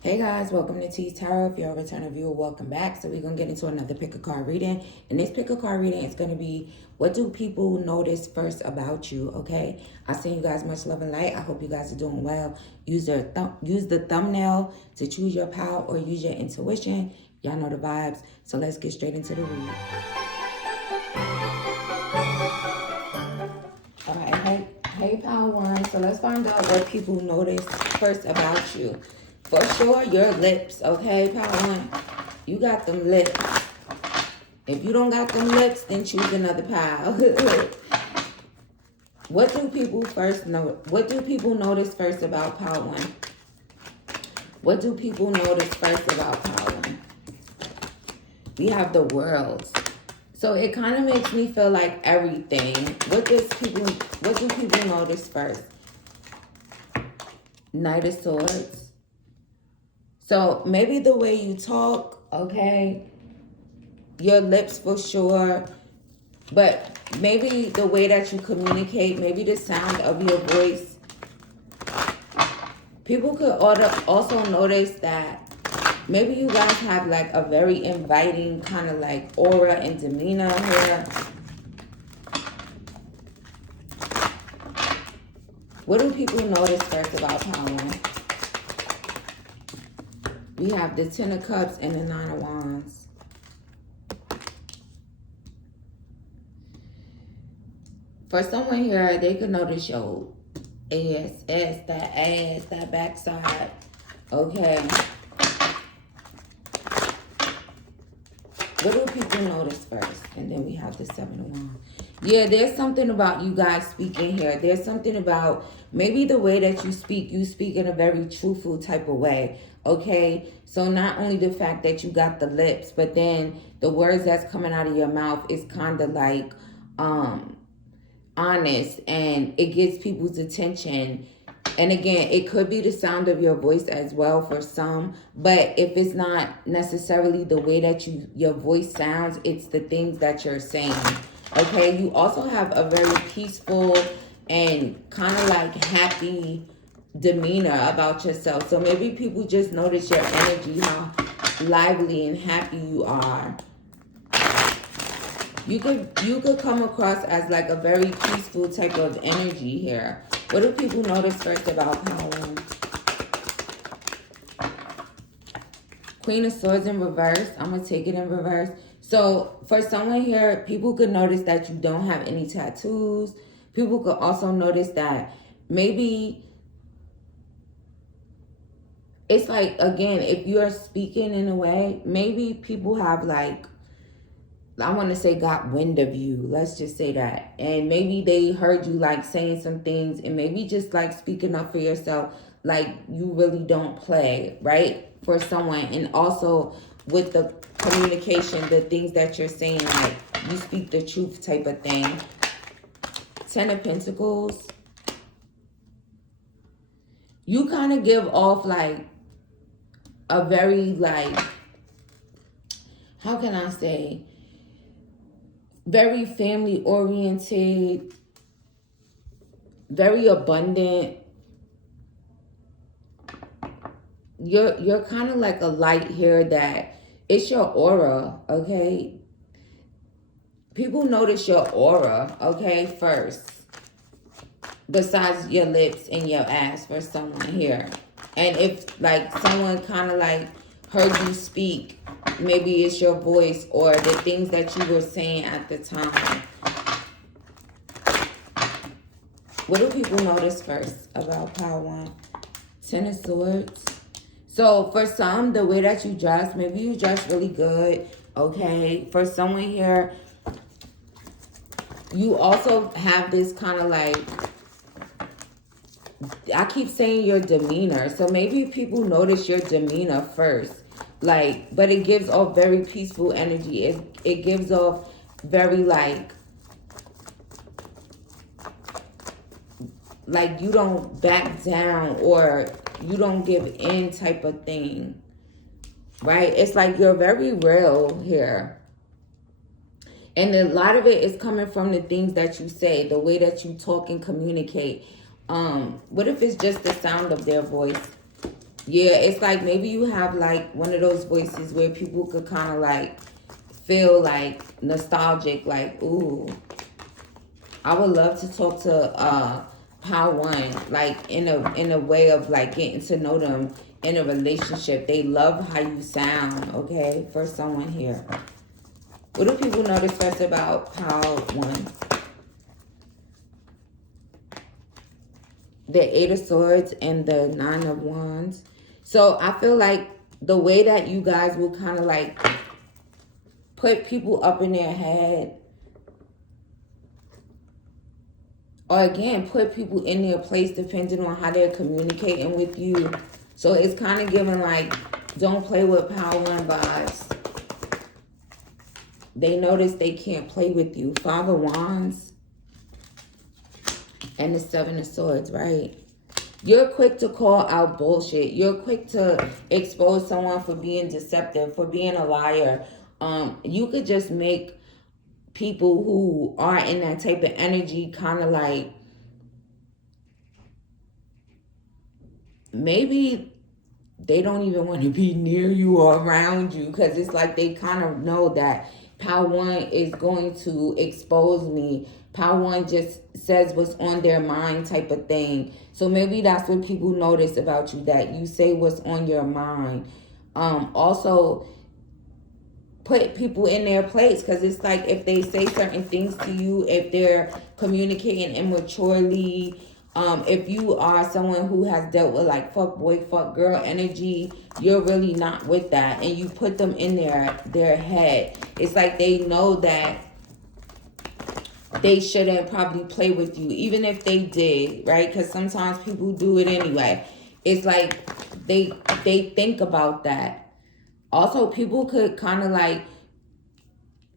Hey guys, welcome to Teestarot. If you're a returning viewer, welcome back. So we're going to get into another pick a card reading. And this pick a card reading is going to be, what do people notice first about you? Okay, I send you guys much love and light. I hope you guys are doing well. Use the thumbnail to choose your power or use your intuition. Y'all know the vibes. So let's get straight into the read. All right, hey power one. So let's find out what people notice first about you. For sure, your lips, okay, power one? You got them lips. If you don't got them lips, then choose another pile. What do people notice first about power one? What do people notice first about power one? We have the world. So it kind of makes me feel like everything. What do people notice first? Knight of Swords. So maybe the way you talk, okay, your lips for sure, but maybe the way that you communicate, maybe the sound of your voice. People could also notice that maybe you guys have like a very inviting kind of like aura and demeanor here. What do people notice first about power one? We have the Ten of Cups and the Nine of Wands. For someone here, they could notice your ass, that backside. Okay. What do people notice first? And then we have the Seven of Wands. Yeah, there's something about you guys speaking here. There's something about maybe the way that you speak in a very truthful type of way. Okay, so not only the fact that you got the lips, but then the words that's coming out of your mouth is kind of like honest, and it gets people's attention. And again, it could be the sound of your voice as well for some, but if it's not necessarily the way that your voice sounds, it's the things that you're saying. Okay, you also have a very peaceful and kind of like happy demeanor about yourself. So maybe people just notice your energy, how lively and happy you are. You could come across as like a very peaceful type of energy here. What do people notice first about power one? Queen of Swords in reverse. I'm going to take it in reverse. So for someone here, people could notice that you don't have any tattoos. People could also notice that maybe it's like, again, if you're speaking in a way, maybe people have like, I want to say got wind of you. Let's just say that. And maybe they heard you like saying some things and maybe just like speaking up for yourself. Like you really don't play, right? For someone. And also with the communication, the things that you're saying, like you speak the truth type of thing. Ten of Pentacles. You kind of give off like a very like, how can I say, very family oriented, very abundant. You're kind of like a light here that it's your aura, okay? People notice your aura, okay, first. Besides your lips and your ass for someone here. And if like someone kind of like heard you speak, maybe it's your voice or the things that you were saying at the time. What do people notice first about power one? Ten of Swords. So for some, the way that you dress, maybe you dress really good, okay? For someone here, you also have this kind of like, I keep saying your demeanor. So maybe people notice your demeanor first. Like, but it gives off very peaceful energy. It gives off very like you don't back down or you don't give in type of thing. Right? It's like you're very real here. And a lot of it is coming from the things that you say, the way that you talk and communicate. What if it's just the sound of their voice? Yeah, it's like maybe you have like one of those voices where people could kind of like feel like nostalgic, like, ooh, I would love to talk to Power One, like in a way of like getting to know them in a relationship. They love how you sound, okay, for someone here. What do people notice first about Power One? The Eight of Swords and the Nine of Wands. So I feel like the way that you guys will kind of like put people up in their head, or again, put people in their place depending on how they're communicating with you. So it's kind of giving like, don't play with Power One vibes. They notice they can't play with you. Five of Wands and the Seven of Swords, right? You're quick to call out bullshit. You're quick to expose someone for being deceptive, for being a liar. You could just make people who are in that type of energy kind of like, maybe they don't even want to be near you or around you, because it's like they kind of know that Power One is going to expose me. Power One just says what's on their mind type of thing. So maybe that's what people notice about you, that you say what's on your mind. Also, put people in their place, because it's like if they say certain things to you, if they're communicating immaturely, if you are someone who has dealt with like fuck boy, fuck girl energy, you're really not with that, and you put them in their head. It's like they know that they shouldn't probably play with you, even if they did, right? Because sometimes people do it anyway. It's like they think about that. Also, people could kind of like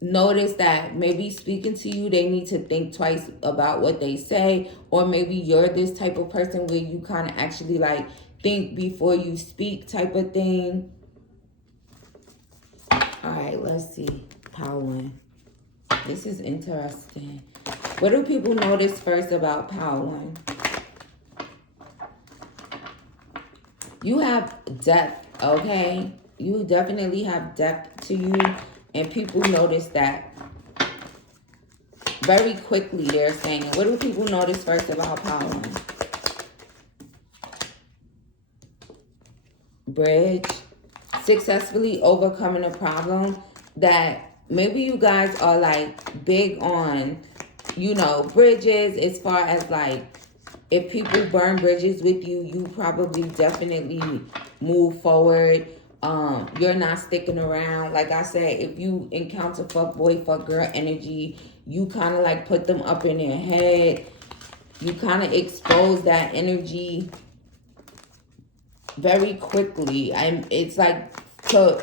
notice that maybe speaking to you, they need to think twice about what they say, or maybe you're this type of person where you kind of actually like think before you speak type of thing. All right, let's see. Power One. This is interesting. What do people notice first about Power One? You have depth, okay? You definitely have depth to you, and people notice that very quickly. They're saying, what do people notice first about Power One? Bridge. Successfully overcoming a problem. That maybe you guys are like big on, you know, bridges, as far as like, if people burn bridges with you, you probably definitely move forward. You're not sticking around. Like I said, if you encounter fuck boy, fuck girl energy, you kind of like put them up in their head. You kind of expose that energy very quickly. And it's like, to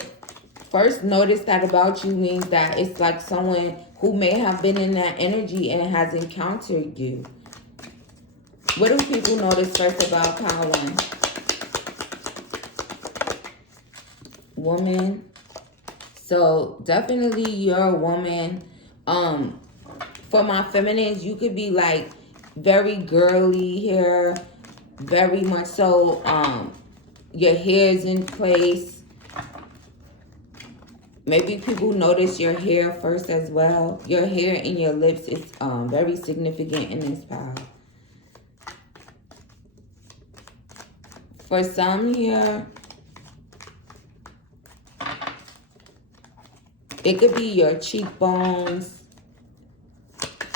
first notice that about you means that it's like someone who may have been in that energy and has encountered you. What do people notice first about Power One? Woman. So definitely you're a woman. For my feminines, you could be like very girly here, very much so. Your hair's in place. Maybe people notice your hair first as well. Your hair and your lips is very significant in this pile. For some here, it could be your cheekbones,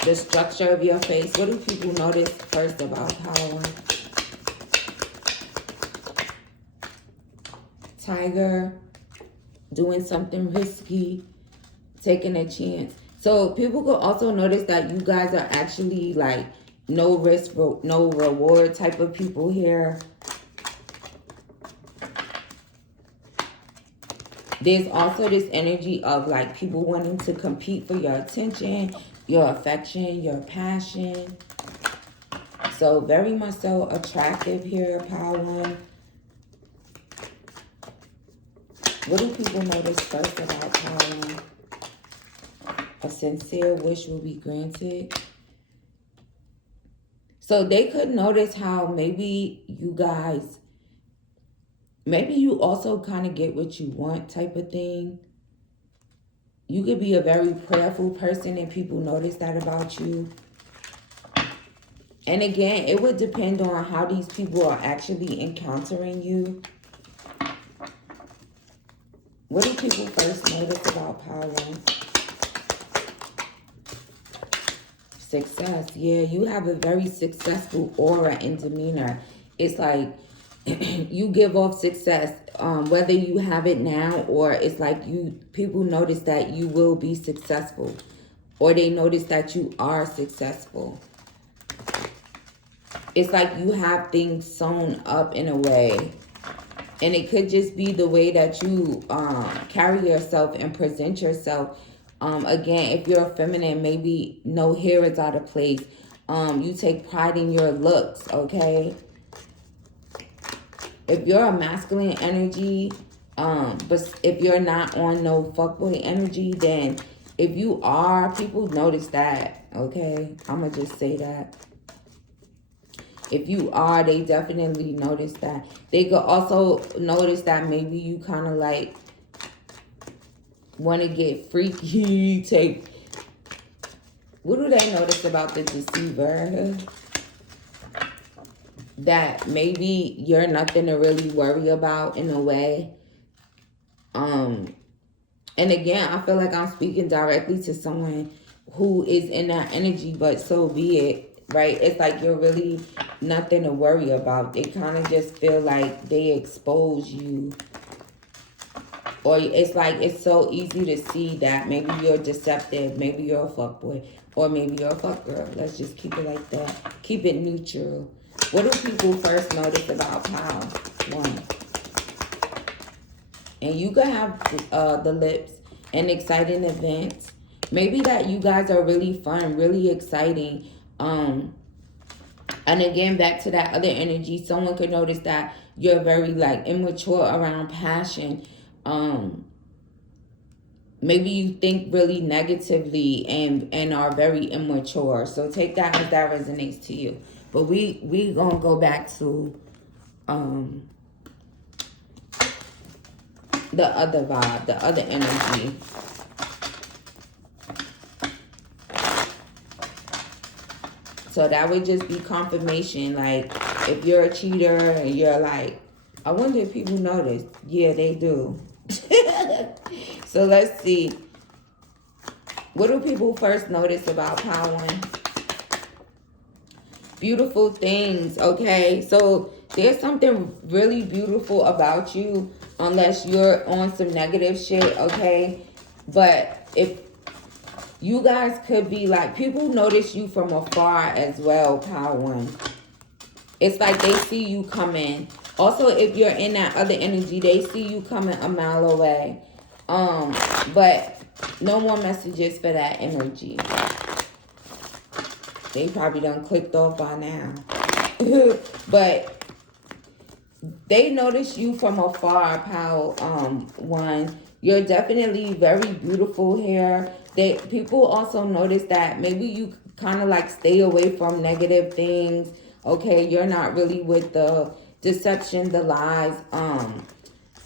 the structure of your face. What do people notice first about Power One? Tiger, doing something risky, taking a chance. So people could also notice that you guys are actually like no risk, no reward type of people here. There's also this energy of like people wanting to compete for your attention, your affection, your passion. So very much so attractive here, Power One. What do people notice first about Power One? A sincere wish will be granted. So they could notice how maybe you guys maybe you also kind of get what you want type of thing. You could be a very prayerful person and people notice that about you. And again, it would depend on how these people are actually encountering you. What do people first notice about power? Success. Yeah, you have a very successful aura and demeanor. It's like you give off success, whether you have it now or it's like people notice that you will be successful, or they notice that you are successful. It's like you have things sewn up in a way. And it could just be the way that you carry yourself and present yourself. Again, if you're feminine, maybe no hair is out of place. You take pride in your looks, okay? If you're a masculine energy, but if you're not on no fuckboy energy, then if you are, people notice that, okay? I'm going to just say that. If you are, they definitely notice that. They could also notice that maybe you kind of like want to get freaky. What do they notice about the deceiver? That maybe you're nothing to really worry about in a way. And again, I feel like I'm speaking directly to someone who is in that energy, but so be it. Right? It's like you're really nothing to worry about. They kind of just feel like they expose you. Or it's like it's so easy to see that maybe you're deceptive. Maybe you're a fuckboy. Or maybe you're a fuckgirl. Let's just keep it like that. Keep it neutral. What do people first notice about power? 1. And you could have the lips and exciting events. Maybe that you guys are really fun, really exciting. And again, back to that other energy, someone could notice that you're very like immature around passion. Maybe you think really negatively and are very immature. So take that as that resonates to you. But we gonna go back to the other vibe, the other energy. So that would just be confirmation. Like, if you're a cheater and you're like, I wonder if people notice. Yeah, they do. So let's see. What do people first notice about power? Beautiful things, okay? So there's something really beautiful about you, unless you're on some negative shit, okay? But if you guys could be like, people notice you from afar as well, power one. It's like they see you coming. Also, if you're in that other energy, they see you coming a mile away. But no more messages for that energy. They probably done clicked off by now. But they notice you from afar, power one. You're definitely very beautiful here. People also notice that maybe you kind of like stay away from negative things. Okay, you're not really with the deception, the lies,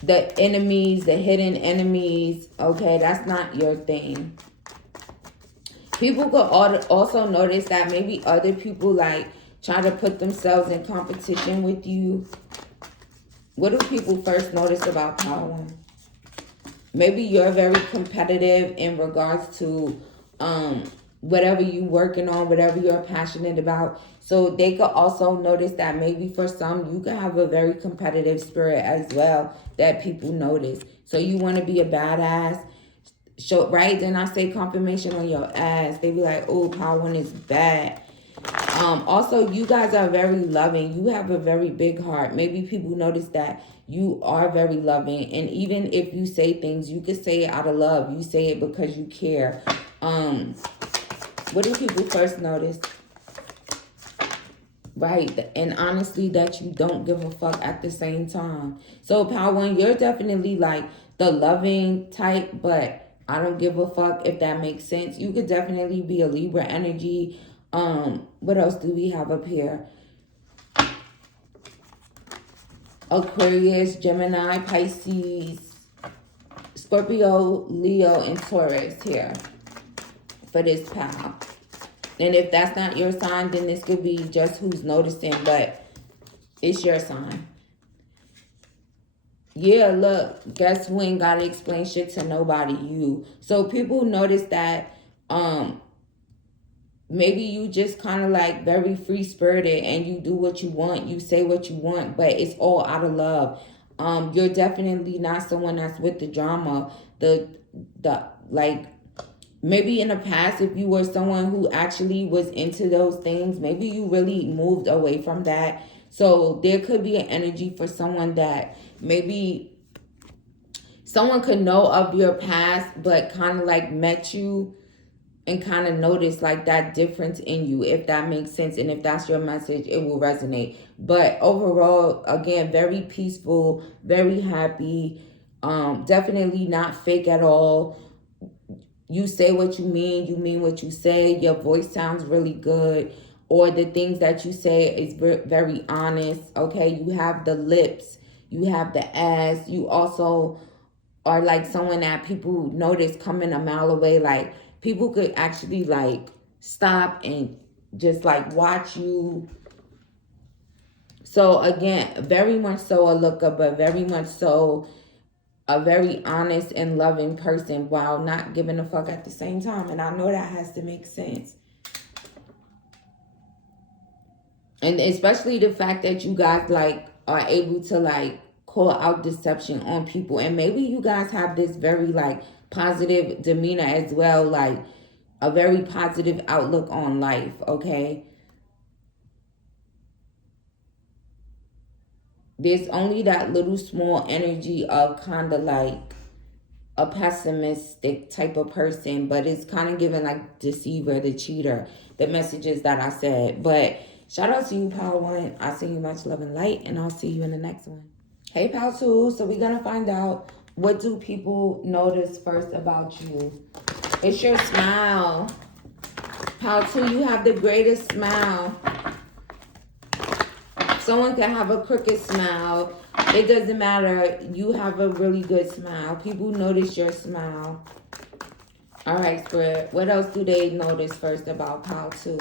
the enemies, the hidden enemies. Okay, that's not your thing. People could also notice that maybe other people like try to put themselves in competition with you. What do people first notice about power? Maybe you're very competitive in regards to whatever you're working on, whatever you're passionate about. So they could also notice that maybe for some, you could have a very competitive spirit as well that people notice. So you want to be a badass. So, right? Then I say confirmation on your ass. They be like, oh, power one is bad. Also, you guys are very loving. You have a very big heart. Maybe people notice that you are very loving. And even if you say things, you could say it out of love. You say it because you care. What do people first notice? Right. And honestly, that you don't give a fuck at the same time. So, power one, you're definitely like the loving type, but I don't give a fuck, if that makes sense. You could definitely be a Libra energy. What else do we have up here? Aquarius, Gemini, Pisces, Scorpio, Leo, and Taurus here for this pal. And if that's not your sign, then this could be just who's noticing, but it's your sign. Yeah, look, guess who ain't gotta explain shit to nobody? You. So people notice that maybe you just kind of like very free-spirited and you do what you want, you say what you want, but it's all out of love. You're definitely not someone that's with the drama. The like, maybe in the past, if you were someone who actually was into those things, maybe you really moved away from that. So there could be an energy for someone that maybe someone could know of your past, but kind of like met you and kind of notice like that difference in you, if that makes sense. And if that's your message, it will resonate. But overall, again, very peaceful, very happy, definitely not fake at all. You say what you mean what you say. Your voice sounds really good, or the things that you say is very honest. Okay, you have the lips, you have the ass. You also are like someone that people notice coming a mile away. Like people could actually like stop and just like watch you. So again, very much so a looker, but very much so a very honest and loving person while not giving a fuck at the same time. And I know that has to make sense. And especially the fact that you guys like are able to like call out deception on people. And maybe you guys have this very like positive demeanor as well, like a very positive outlook on life, okay? There's only that little small energy of kind of like a pessimistic type of person, but it's kind of given like deceiver, the cheater, the messages that I said. But shout out to you, Pal 1. I send you much love and light, and I'll see you in the next one. Hey, Pal 2. So we're going to find out, what do people notice first about you? It's your smile. Pal 2, you have the greatest smile. Someone can have a crooked smile. It doesn't matter. You have a really good smile. People notice your smile. All right, Spirit. What else do they notice first about Pal 2?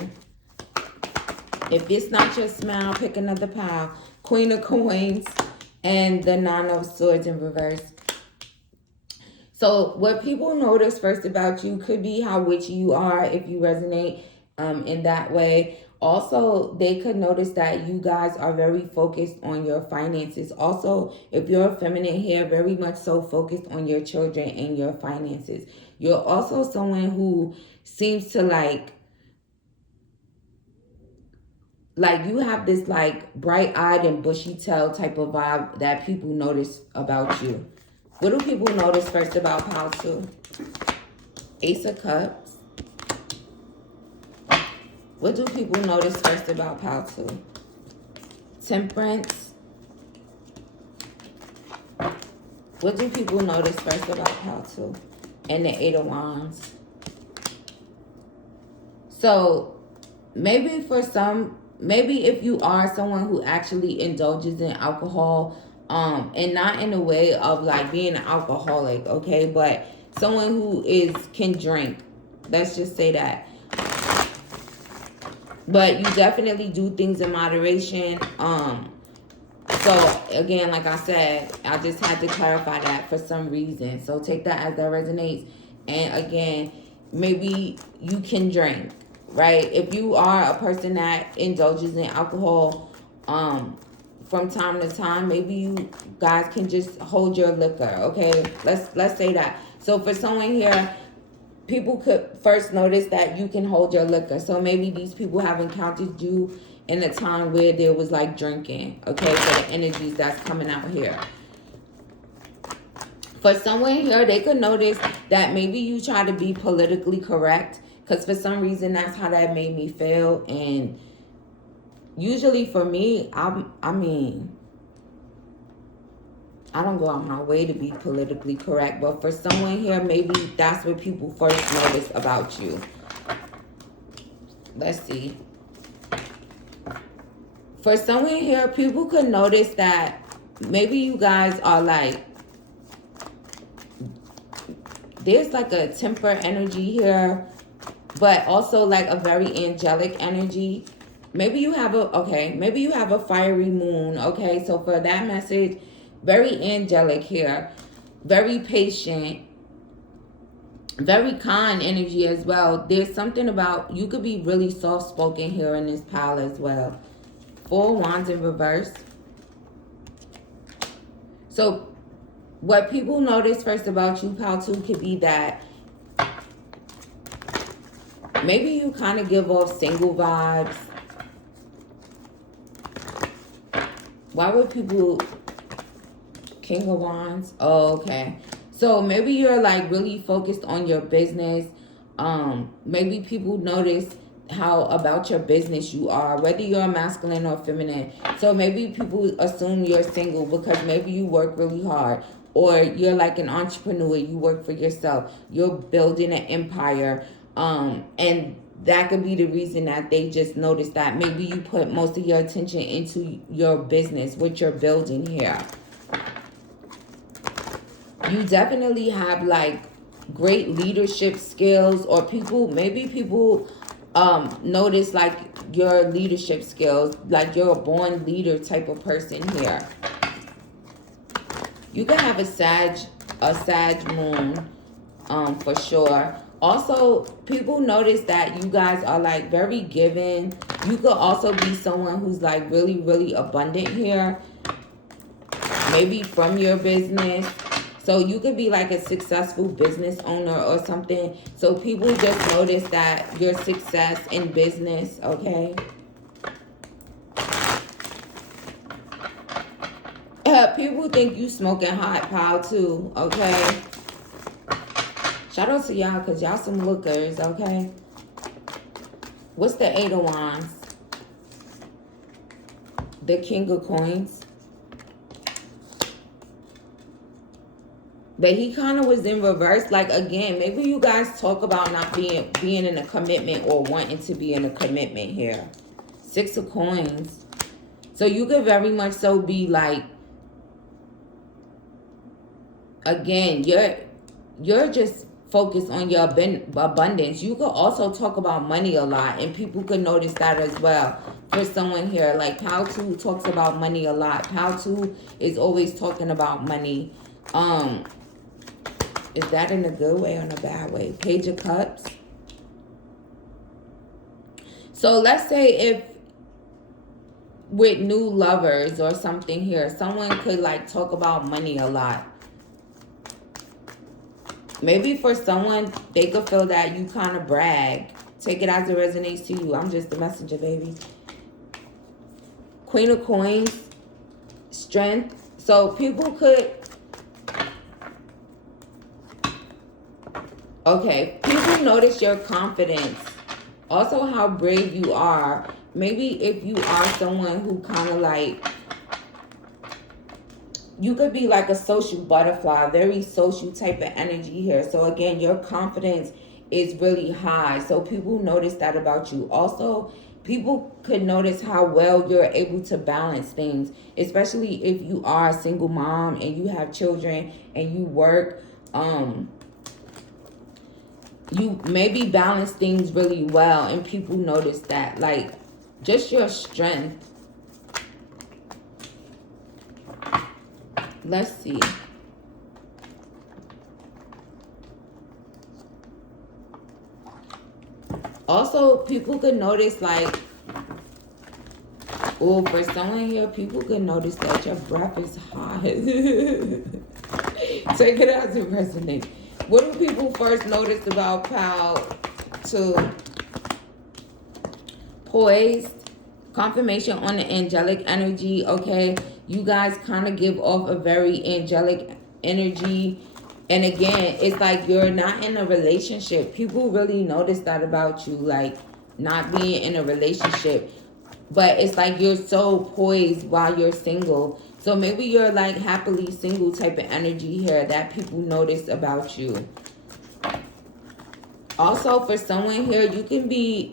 If it's not your smile, pick another pile. Queen of Coins and the Nine of Swords in reverse. So what people notice first about you could be how witchy you are, if you resonate in that way. Also, they could notice that you guys are very focused on your finances. Also, if you're feminine here, very much so focused on your children and your finances. You're also someone who seems to like you have this like bright-eyed and bushy-tailed type of vibe that people notice about you. What do people notice first about Pal 2? Ace of Cups. What do people notice first about Pal 2? Temperance. What do people notice first about Pal 2? And the Eight of Wands. So maybe for some, maybe if you are someone who actually indulges in alcohol, and not in a way of like being an alcoholic, okay, but someone who can drink. Let's just say that. But you definitely do things in moderation. So again, like I said, I just had to clarify that for some reason. So take that as that resonates. And again, maybe you can drink, right? If you are a person that indulges in alcohol, from time to time, maybe you guys can just hold your liquor, okay? Let's say that. So for someone here, people could first notice that you can hold your liquor. So maybe these people have encountered you in a time where there was like drinking, okay? So the energies that's coming out here. For someone here, they could notice that maybe you try to be politically correct, because for some reason that's how that made me feel. And usually for me, I mean, I don't go out my way to be politically correct, but for someone here, maybe that's what people first notice about you. Let's see. For someone here, people could notice that maybe you guys are like, there's like a temper energy here, but also like a very angelic energy. Maybe you have maybe you have a fiery moon, okay? So for that message, very angelic here, very patient, very kind energy as well. There's something about, you could be really soft-spoken here in this pile as well. 4 wands in reverse. So what people notice first about you, pile 2, could be that maybe you kind of give off single vibes. Why would people... King of Wands? Oh, okay. So maybe you're like really focused on your business. Maybe people notice how about your business you are, whether you're masculine or feminine. So maybe people assume you're single because maybe you work really hard, or you're like an entrepreneur, you work for yourself, you're building an empire, and that could be the reason that they just notice that maybe you put most of your attention into your business, what you're building here. You definitely have like great leadership skills, or maybe people notice like your leadership skills, like you're a born leader type of person here. You can have a Sag moon for sure. Also, people notice that you guys are like very giving. You could also be someone who's like really, really abundant here, maybe from your business. So you could be like a successful business owner or something. So people just notice that your success in business, okay? People think you smoking hot, pile 2, okay? Shout out to y'all, because y'all some lookers, okay? What's the 8 of Wands? The King of Coins. But he kind of was in reverse. Like, again, maybe you guys talk about not being in a commitment or wanting to be in a commitment here. 6 of Coins. So you could very much so be like, again, you're just focused on your abundance. You could also talk about money a lot, and people could notice that as well. For someone here, like pile 2 talks about money a lot. Pile 2 is always talking about money. Is that in a good way or in a bad way? Page of Cups. So let's say if with new lovers or something here, someone could like talk about money a lot. Maybe for someone, they could feel that you kind of brag. Take it as it resonates to you. I'm just the messenger, baby. Queen of Coins. Strength. So people could... Okay, people notice your confidence. Also how brave you are. Maybe if you are someone who kind of like... You could be like a social butterfly, very social type of energy here. So again, your confidence is really high. So people notice that about you. Also, people could notice how well you're able to balance things, especially if you are a single mom and you have children and you work. You maybe balance things really well, and people notice that, like, just your strength. Let's see. Also, people could notice, like, oh, for someone here, people could notice that your breath is hot. Take it as it resonates. What do people first notice about pile 2? Poised. Confirmation on the angelic energy, okay? You guys kind of give off a very angelic energy. And again, it's like you're not in a relationship. People really notice that about you, like not being in a relationship. But it's like you're so poised while you're single. So maybe you're like happily single type of energy here that people notice about you. Also, for someone here, you can be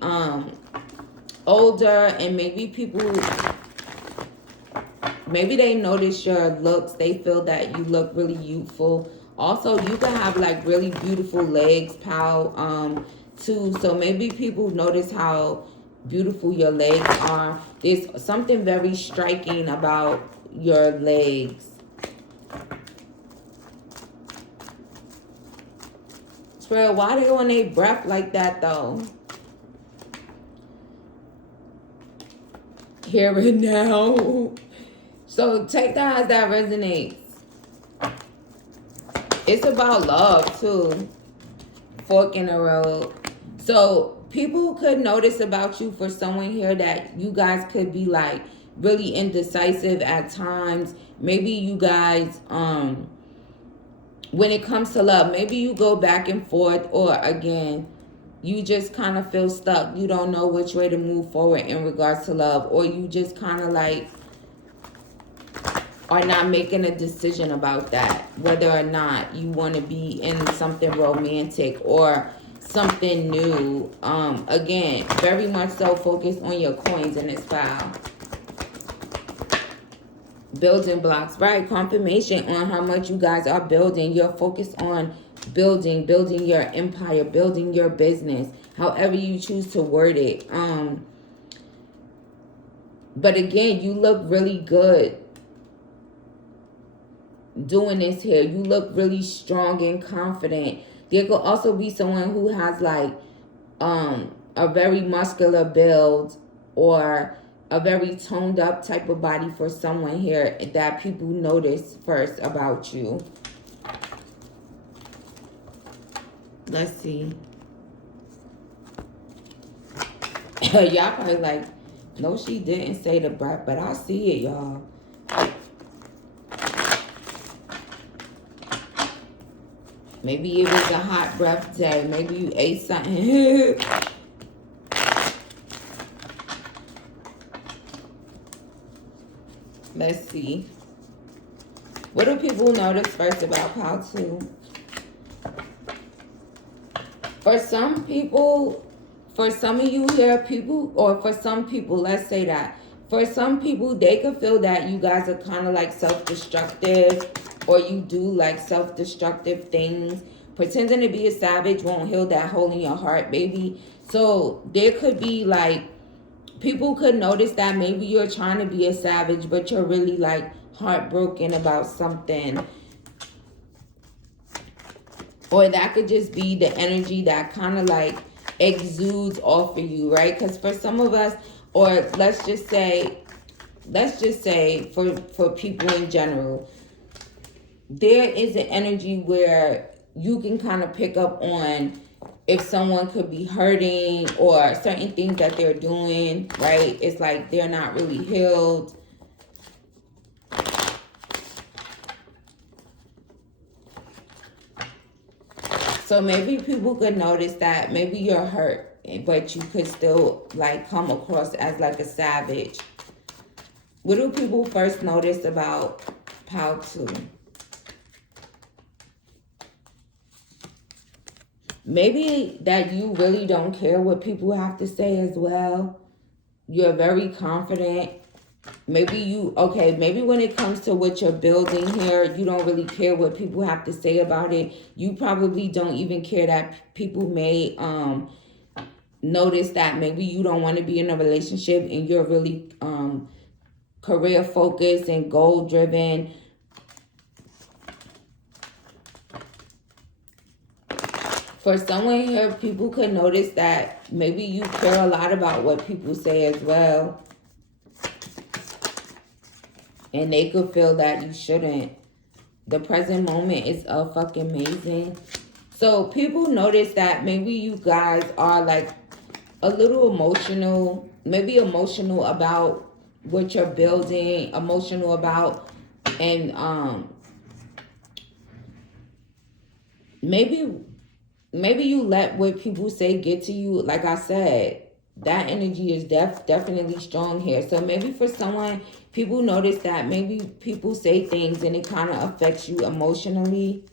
older, and maybe people Maybe they notice your looks. They feel that you look really youthful. Also, you can have like really beautiful legs, pal, too. So maybe people notice how beautiful your legs are. There's something very striking about your legs. Swear, why they on their breath like that though? Here and now. So take that as that resonates. It's about love too. Fork in the road. So people could notice about you for someone here that you guys could be like really indecisive at times. Maybe you guys, when it comes to love, maybe you go back and forth, or again, you just kind of feel stuck. You don't know which way to move forward in regards to love, or you just kind of like are not making a decision about that, whether or not you want to be in something romantic or something new. Again, very much so focused on your coins in this file. Building blocks, right? Confirmation on how much you guys are building. You're focused on building your empire, building your business, however you choose to word it. But again, you look really good doing this here. You look really strong and confident. There could also be someone who has like a very muscular build or a very toned up type of body for someone here that people notice first about you. Let's see. Y'all probably like, no, she didn't say the breath, but I see it, y'all. Maybe it was a hot breath day. Maybe you ate something. Let's see. What do people notice first about how to? For some people, for some of you here, people, or for some people, let's say that. For some people, they could feel that you guys are kind of like self-destructive, or you do like self-destructive things. Pretending to be a savage won't heal that hole in your heart, baby. So there could be like, people could notice that maybe you're trying to be a savage, but you're really like heartbroken about something. Or that could just be the energy that kind of like exudes off of you, right? Because for some of us, or let's just say for people in general, there is an energy where you can kind of pick up on if someone could be hurting or certain things that they're doing, right? It's like they're not really healed. So maybe people could notice that maybe you're hurt, but you could still like come across as like a savage. What do people first notice about how to? Maybe that you really don't care what people have to say as well. You're very confident. Maybe you, okay, maybe when it comes to what you're building here, you don't really care what people have to say about it. You probably don't even care that people may notice that maybe you don't want to be in a relationship and you're really career focused and goal driven. For someone here, people could notice that maybe you care a lot about what people say as well. And they could feel that you shouldn't. The present moment is fucking amazing. So people notice that maybe you guys are like a little emotional. Maybe emotional about what you're building. Emotional about, and maybe you let what people say get to you. Like I said, that energy is definitely strong here. So maybe for someone, people notice that maybe people say things and it kind of affects you emotionally.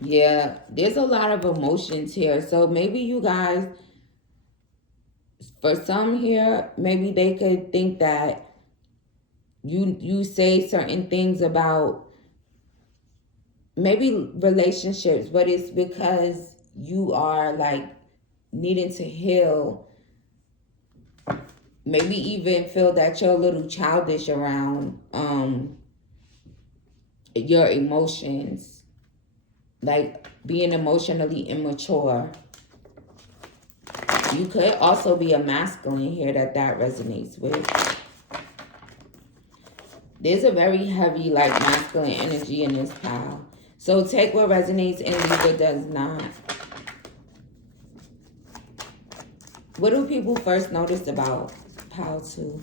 Yeah, there's a lot of emotions here. So maybe you guys, for some here, maybe they could think that You say certain things about maybe relationships, but it's because you are like needing to heal. Maybe even feel that you're a little childish around your emotions, like being emotionally immature. You could also be a masculine here that resonates with. There's a very heavy like masculine energy in this pile. So take what resonates and leave what does not. What do people first notice about pile 2?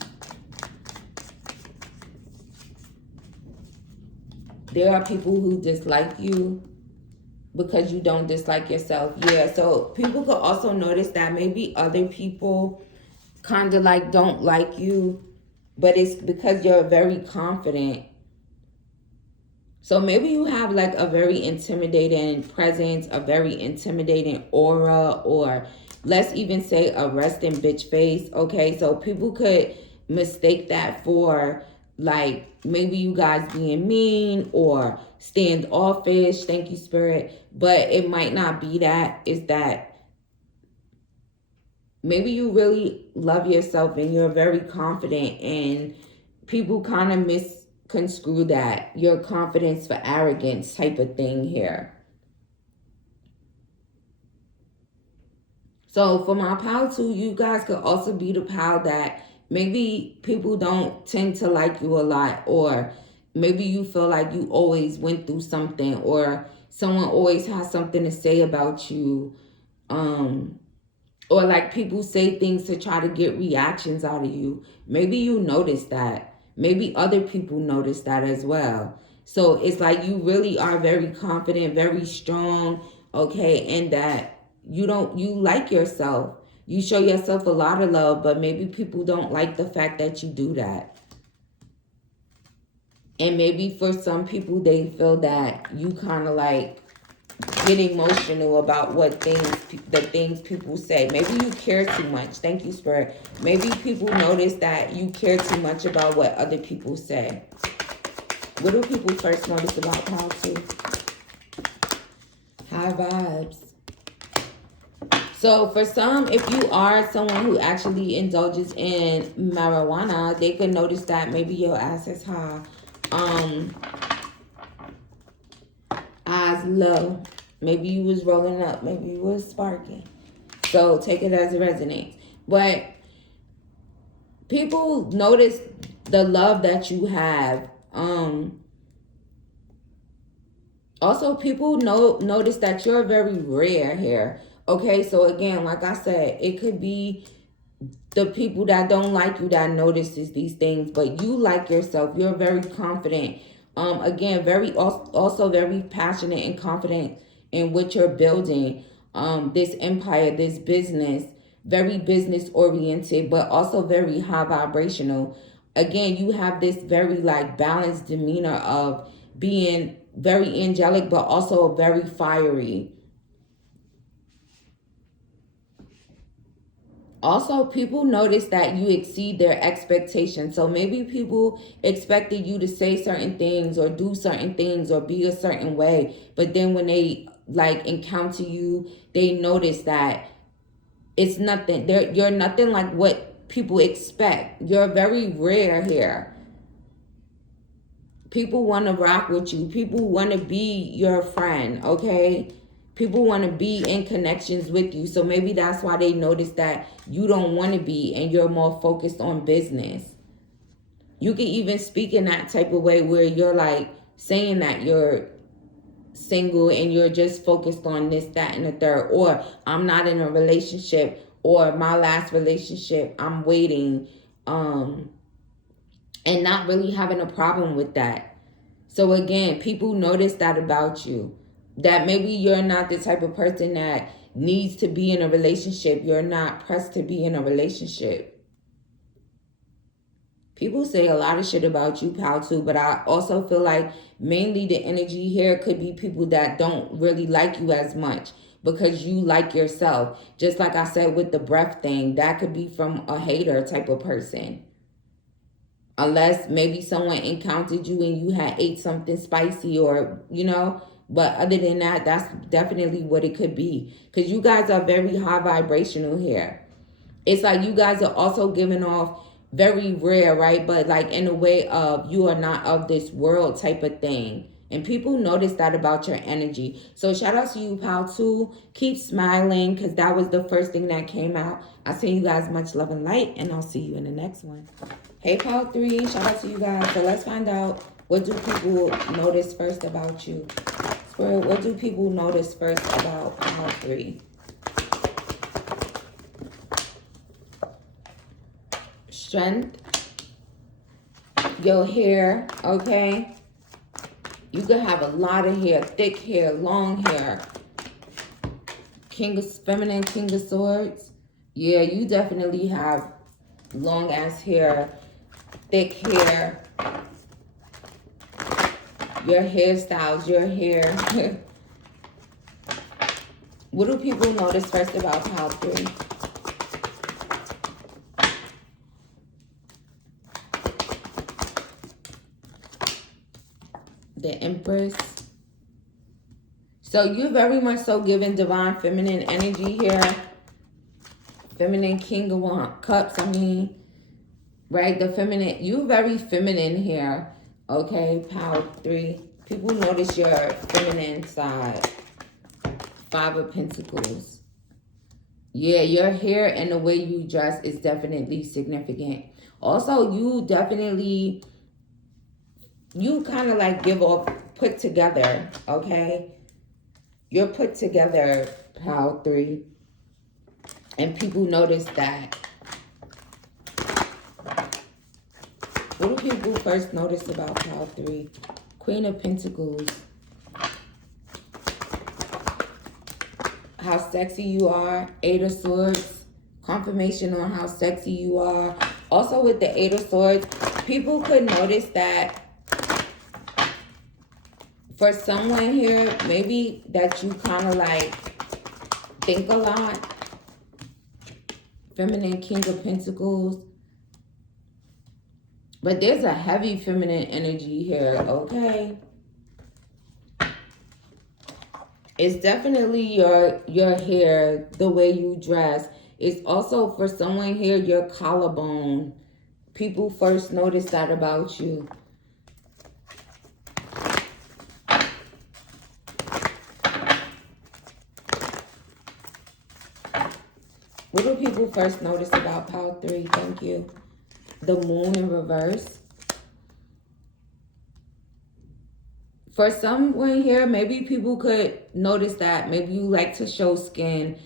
There are people who dislike you because you don't dislike yourself. Yeah, so people could also notice that maybe other people kind of like don't like you, but it's because you're very confident. So maybe you have like a very intimidating presence, a very intimidating aura, or let's even say a resting bitch face. Okay, so people could mistake that for like maybe you guys being mean or standoffish. Thank you, Spirit. But it might not be that. It's that maybe you really love yourself and you're very confident, and people kind of misconstrue that your confidence for arrogance type of thing here. So for my pal too, you guys could also be the pal that maybe people don't tend to like you a lot, or maybe you feel like you always went through something, or someone always has something to say about you. Or like people say things to try to get reactions out of you. Maybe you notice that. Maybe other people notice that as well. So it's like you really are very confident, very strong, okay, and that you like yourself. You show yourself a lot of love, but maybe people don't like the fact that you do that. And maybe for some people, they feel that you kind of like get emotional about the things people say. Maybe you care too much. Thank you, Spirit. Maybe people notice that you care too much about what other people say. What do people first notice about pile 2? High vibes. So for some, if you are someone who actually indulges in marijuana, they can notice that maybe your ass is high. Eyes low. Maybe you was rolling up. Maybe you was sparking. So take it as it resonates. But people notice the love that you have. Also, people notice that you're very rare here. Okay, so again, like I said, it could be the people that don't like you that notices these things, but you like yourself. You're very confident. Again, also very passionate and confident in what you're building. This empire, this business, very business oriented, but also very high vibrational. Again, you have this very like balanced demeanor of being very angelic, but also very fiery. Also, people notice that you exceed their expectations. So maybe people expected you to say certain things or do certain things or be a certain way. But then when they like encounter you, they notice that it's nothing. You're nothing like what people expect. You're very rare here. People want to rock with you. People want to be your friend, okay? People want to be in connections with you. So maybe that's why they notice that you don't want to be and you're more focused on business. You can even speak in that type of way where you're like saying that you're single and you're just focused on this, that, and the third. Or I'm not in a relationship, or my last relationship, I'm waiting. And not really having a problem with that. So again, people notice that about you. That maybe you're not the type of person that needs to be in a relationship. You're not pressed to be in a relationship. People say a lot of shit about you, pal, too. But I also feel like mainly the energy here could be people that don't really like you as much because you like yourself. Just like I said with the breath thing, that could be from a hater type of person. Unless maybe someone encountered you and you had ate something spicy, or, you know. But other than that, that's definitely what it could be. Because you guys are very high vibrational here. It's like you guys are also giving off very rare, right? But like in a way of you are not of this world type of thing. And people notice that about your energy. So shout out to you, Pal 2. Keep smiling, because that was the first thing that came out. I send you guys much love and light, and I'll see you in the next one. Hey, Pal 3. Shout out to you guys. So let's find out, what do people notice first about you? Spirit, what do people notice first about Pal 3? Strength. Your hair, okay? You could have a lot of hair, thick hair, long hair. Feminine King of Swords. Yeah, you definitely have long ass hair, thick hair. Your hairstyles, your hair. What do people notice first about Pal 3? The Empress. So you're very much so giving divine feminine energy here. Feminine King of Cups, I mean. Right? The feminine. You're very feminine here. Okay, Pal 3. People notice your feminine side. 5 of Pentacles. Yeah, your hair and the way you dress is definitely significant. Also, you definitely... You kind of like give off put together, okay? You're put together, Pal 3. And people notice that. What do people first notice about Pal 3? Queen of Pentacles. How sexy you are. 8 of Swords. Confirmation on how sexy you are. Also with the 8 of Swords, people could notice that for someone here, maybe that you kind of like think a lot. Feminine King of Pentacles. But there's a heavy feminine energy here, okay? It's definitely your hair, the way you dress. It's also for someone here, your collarbone. People first notice that about you. What do people first notice about Pal 3? Thank you. The Moon in reverse. For someone here, maybe people could notice that. Maybe you like to show skin.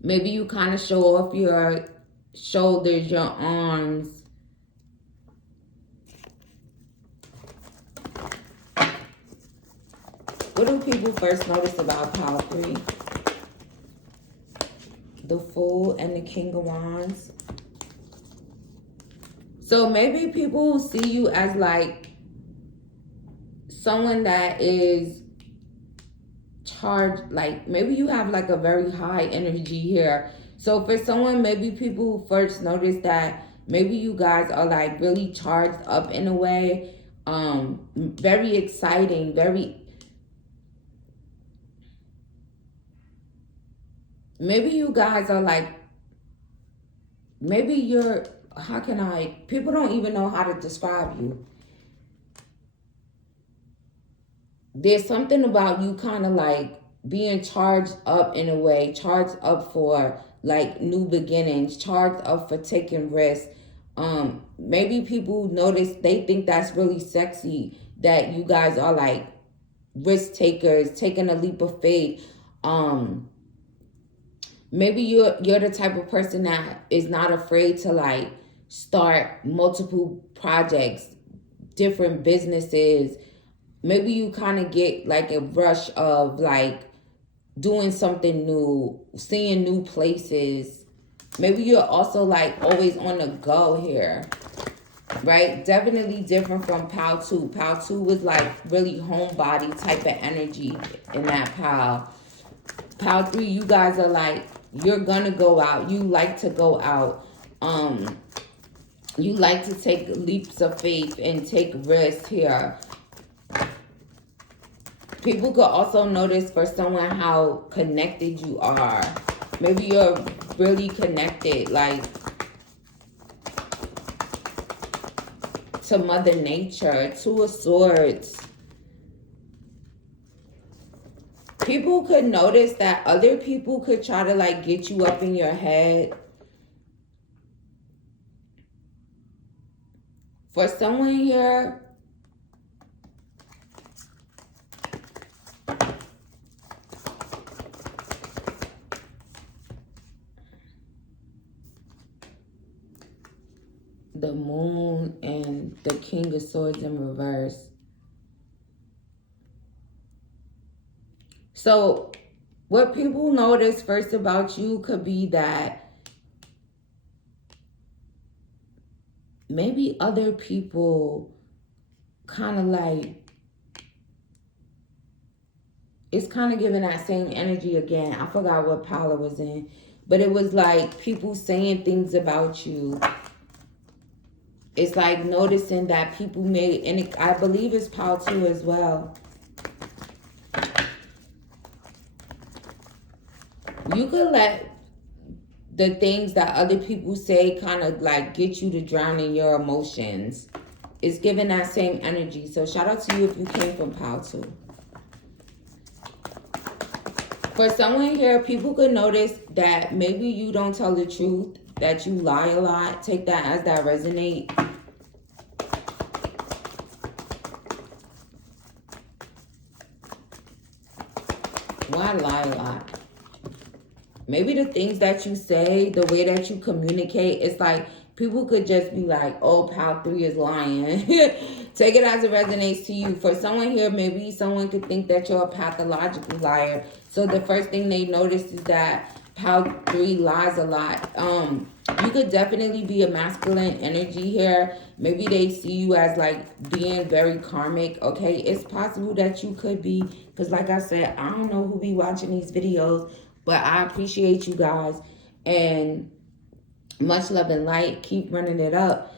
Maybe you kind of show off your shoulders, your arms. What do people first notice about Pal 3? The Fool and the King of Wands. So maybe people see you as like someone that is charged, like maybe you have like a very high energy here. So for someone, maybe people first notice that maybe you guys are like really charged up in a way. Very exciting, very... Maybe you guys are like, maybe you're, how can I, people don't even know how to describe you. There's something about you kind of like being charged up in a way, charged up for like new beginnings, charged up for taking risks. Maybe people notice, they think that's really sexy, that you guys are like risk takers, taking a leap of faith. Maybe you're the type of person that is not afraid to like start multiple projects, different businesses. Maybe you kind of get like a rush of like doing something new, seeing new places. Maybe you're also like always on the go here, right? Definitely different from Pal 2. Pal 2 was like really homebody type of energy in that Pal. Pal 3, you guys are like, you're gonna go out. You like to go out. You like to take leaps of faith and take risks here. People could also notice for someone how connected you are. Maybe you're really connected, like, to Mother Nature, Two of Swords. People could notice that other people could try to, like, get you up in your head. For someone here, the Moon and the King of Swords in reverse. So what people notice first about you could be that maybe other people kind of like, it's kind of giving that same energy again. I forgot what pile it was in, but it was like people saying things about you. It's like noticing that people may, and it, I believe it's pile 2 as well. You could let the things that other people say kind of like get you to drown in your emotions. It's giving that same energy. So shout out to you if you came from pile 2. For someone here, people could notice that maybe you don't tell the truth, that you lie a lot. Take that as that resonate. Why lie a lot? Maybe the things that you say, the way that you communicate, it's like people could just be like, oh, pile 3 is lying. Take it as it resonates to you. For someone here, maybe someone could think that you're a pathological liar. So the first thing they notice is that pile 3 lies a lot. You could definitely be a masculine energy here. Maybe they see you as like being very karmic. Okay, it's possible that you could be, because like I said, I don't know who be watching these videos, but I appreciate you guys, and much love and light. Keep running it up.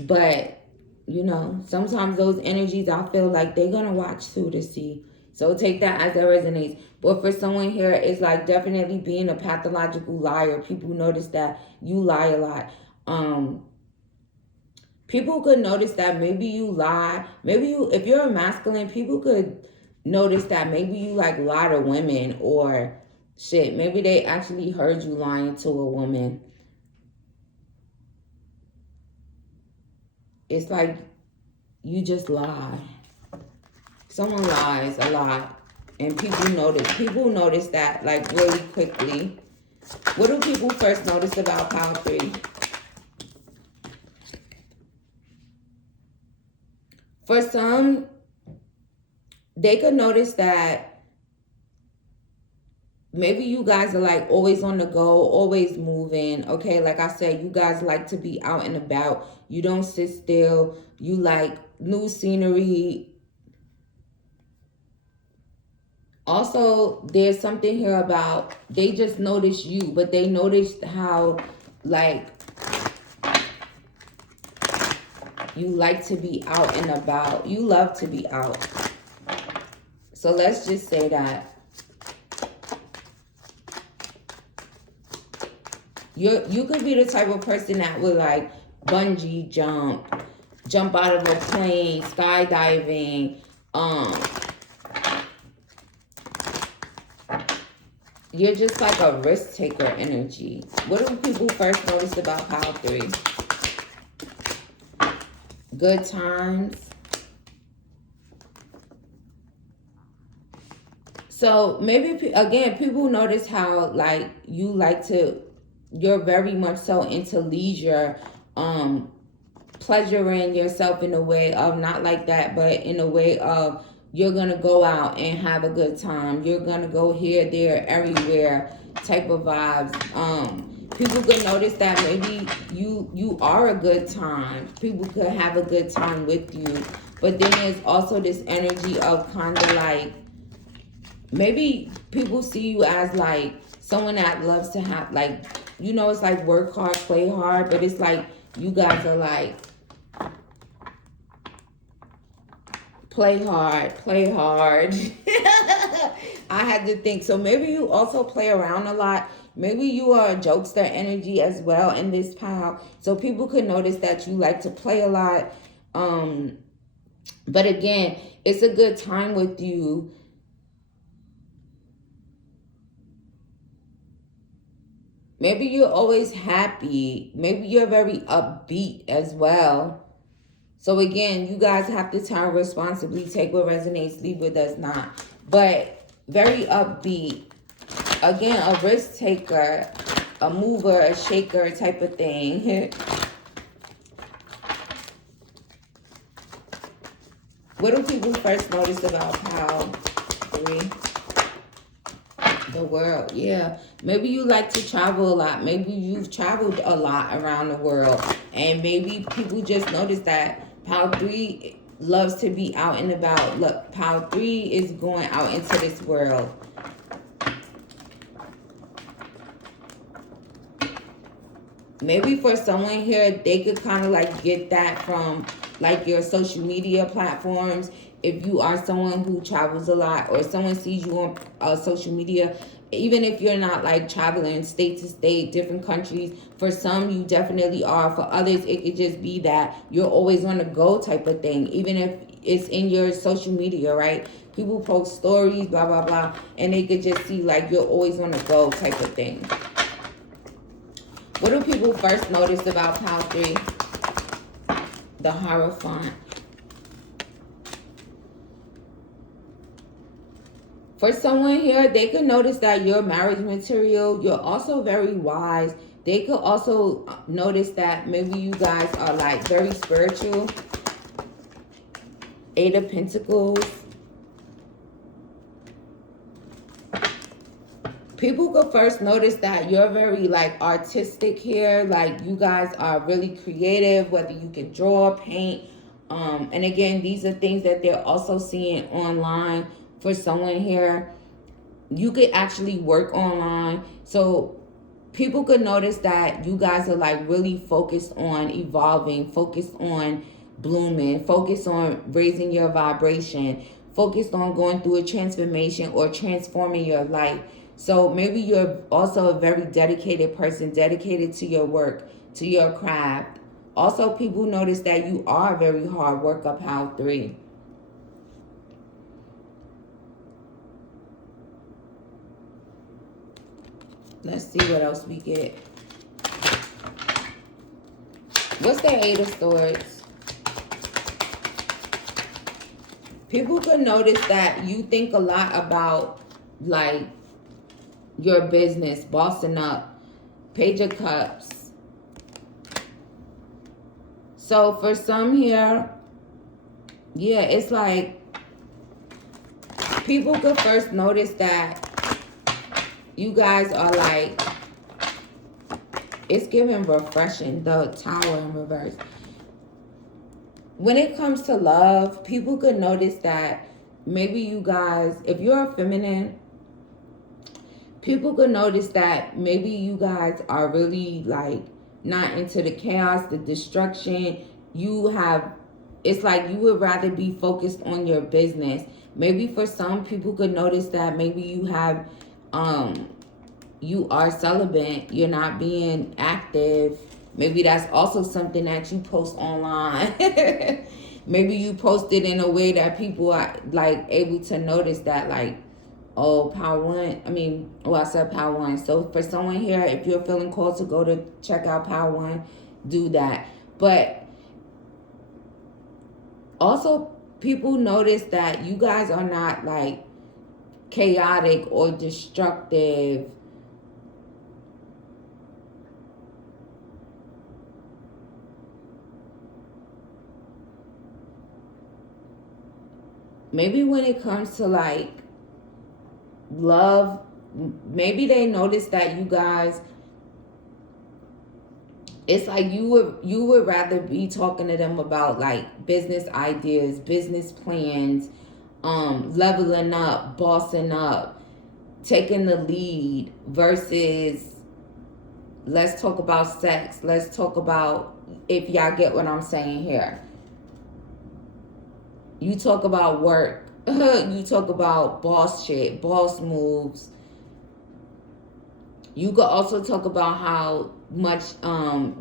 But, you know, sometimes those energies, I feel like they're going to watch too to see. So take that as it resonates. But for someone here, it's like definitely being a pathological liar. People notice that you lie a lot. People could notice that maybe you lie. Maybe you, if you're a masculine, people could notice that maybe you like lie to women, or shit, maybe they actually heard you lying to a woman. It's like you just lie. Someone lies a lot, and people notice. People notice that like really quickly. What do people first notice about pile 3? For some, they could notice that maybe you guys are like always on the go, always moving. Okay, like I said, you guys like to be out and about. You don't sit still. You like new scenery. Also, there's something here about they just notice you, but they noticed how like you like to be out and about. You love to be out. So let's just say that. You could be the type of person that would like bungee jump out of a plane, skydiving. You're just like a risk taker energy. What do people first notice about pile 3? Good times. So maybe again, people notice how like you like to. You're very much so into leisure, pleasuring yourself in a way of not like that, but in a way of you're going to go out and have a good time. You're going to go here, there, everywhere type of vibes. People could notice that maybe you are a good time. People could have a good time with you. But then there's also this energy of kind of like, maybe people see you as like someone that loves to have like, you know, it's like work hard, play hard, but it's like you guys are like, play hard, play hard. I had to think. So maybe you also play around a lot. Maybe you are a jokester energy as well in this pile. So people could notice that you like to play a lot. But again, it's a good time with you. Maybe you're always happy. Maybe you're very upbeat as well. So again, you guys have to time responsibly. Take what resonates, leave what does not. But very upbeat. Again, a risk taker, a mover, a shaker type of thing. What do people first notice about pile 3? The world, yeah. Maybe you like to travel a lot. Maybe you've traveled a lot around the world. And maybe people just notice that pile 3 loves to be out and about. Look, pile 3 is going out into this world. Maybe for someone here, they could kind of like get that from like your social media platforms. If you are someone who travels a lot, or someone sees you on social media, even if you're not like traveling state to state, different countries, for some you definitely are. For others, it could just be that you're always on the go type of thing, even if it's in your social media, right? People post stories, blah, blah, blah, and they could just see like you're always on the go type of thing. What do people first notice about pile 3? The Hierophant. For someone here, they could notice that you're marriage material. You're also very wise. They could also notice that maybe you guys are like very spiritual. 8 of Pentacles. People could first notice that you're very like artistic here. Like you guys are really creative, whether you can draw, paint. And again, these are things that they're also seeing online. For someone here, you could actually work online. So people could notice that you guys are like really focused on evolving, focused on blooming, focused on raising your vibration, focused on going through a transformation or transforming your life. So maybe you're also a very dedicated person, dedicated to your work, to your craft. Also, people notice that you are a very hard worker, pile 3. Let's see what else we get. What's the 8 of Swords? People could notice that you think a lot about like your business, bossing up. Page of Cups. So for some here, yeah, it's like people could first notice that you guys are like, it's giving refreshing, the Tower in reverse. When it comes to love, people could notice that maybe you guys, if you're a feminine, people could notice that maybe you guys are really like not into the chaos, the destruction. You have, it's like you would rather be focused on your business. Maybe for some people could notice that maybe you have, you are celibate, you're not being active. Maybe that's also something that you post online. Maybe you post it in a way that people are like able to notice that like, oh, pile 1. I mean, oh, I said pile 1. So for someone here, if you're feeling called to go to check out pile 1, do that. But also people notice that you guys are not like chaotic or destructive. Maybe when it comes to like love, maybe they notice that you guys, it's like you would rather be talking to them about like business ideas, business plans, leveling up, bossing up, taking the lead, versus let's talk about sex, let's talk about if y'all get what I'm saying here. You talk about work. You talk about boss shit, boss moves. You could also talk about how much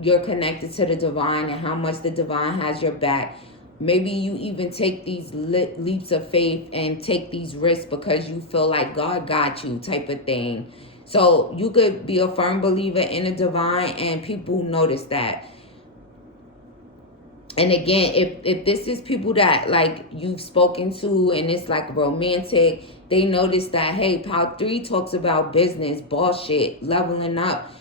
you're connected to the divine and how much the divine has your back. Maybe you even take these leaps of faith and take these risks because you feel like God got you, type of thing. So you could be a firm believer in the divine, and people notice that. And again, if this is people that like you've spoken to and it's like romantic, they notice that, hey, Pile 3 talks about business, bullshit, leveling up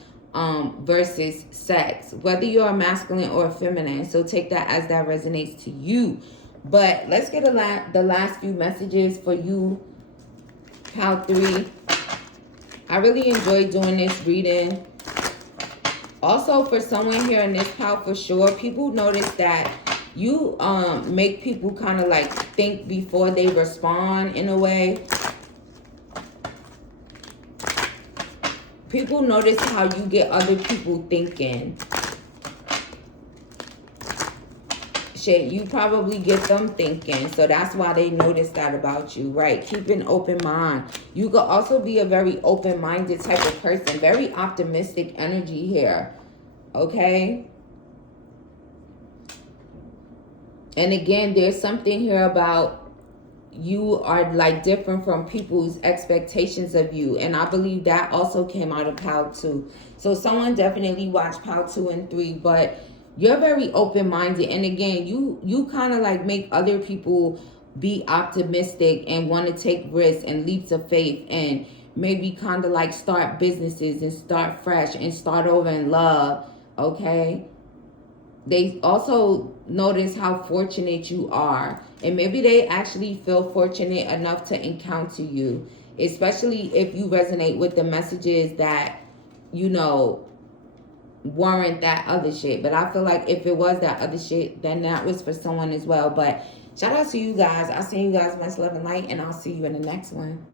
versus sex, whether you're a masculine or a feminine. So take that as that resonates to you. But let's get the last few messages for you, Pile 3. I really enjoyed doing this reading. Also, for someone here in this pile, for sure, people notice that you make people kind of like think before they respond in a way. People notice how you get other people thinking. Shit, you probably get them thinking. So that's why they notice that about you, right? Keep an open mind. You could also be a very open-minded type of person. Very optimistic energy here. Okay? And again, there's something here about you are like different from people's expectations of you. And I believe that also came out of Pile 2. So someone definitely watched Pile 2 and 3, but you're very open-minded. And again, you kind of like make other people be optimistic and want to take risks and leaps of faith and maybe kind of like start businesses and start fresh and start over in love, okay? They also notice how fortunate you are. And maybe they actually feel fortunate enough to encounter you, especially if you resonate with the messages that, you know, warrant that other shit. But I feel like if it was that other shit, then that was for someone as well. But shout out to you guys. I'll send you guys much love and light, and I'll see you in the next one.